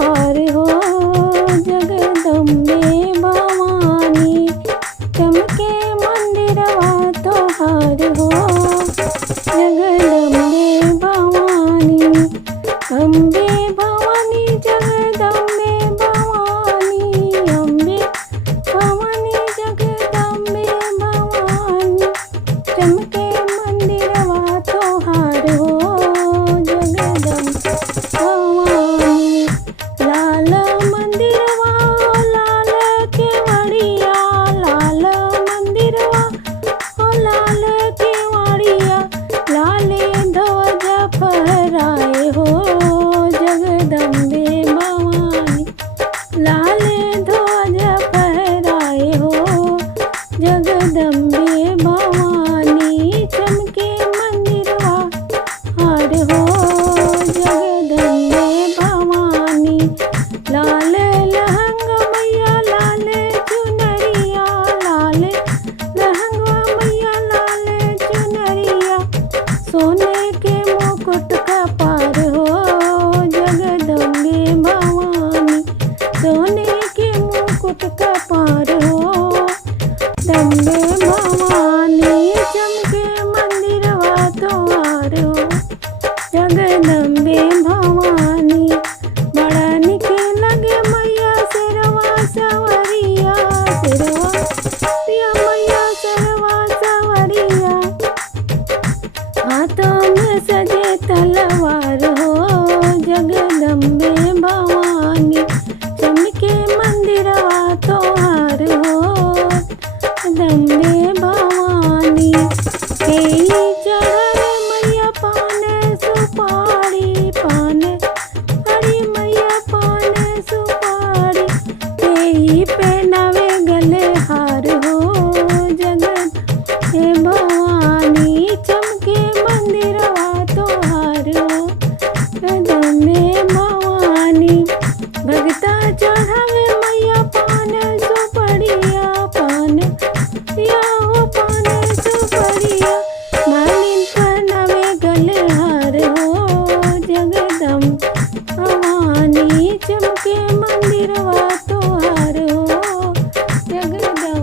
हार हो जगदम्बे भवानी, चमके मंदिरवा तोहार हो जगदम्बे भवानी। अम्बे भवानी जगदम्बे भवानी, अम्बे भवानी जगदम्बे भवानी, चमके मंदिरवा तोहार हो जगदम्बे भवानी। लाल मंदिरवा लाल केवड़िया, लाल मंदिरवा लाल केवड़िया, लाले ध्वज फहराए हो जगदम्बे भवानी, लाले ध्वज फहराए हो जगदम्बे भवानी, चमके मंदिरवा हार हो जगदम्बे भवानी। लाल लहंगा मैया लाल चुनरिया, लाल लहंगा मैया लाल चुनरिया, सोने के मुकुट का पार हो जगदम्बे भवानी, सोने के मुकुट का पार हो दम्बे भवानी, चमके मंदिरवा तोहार हो जगदम्बे भवानी।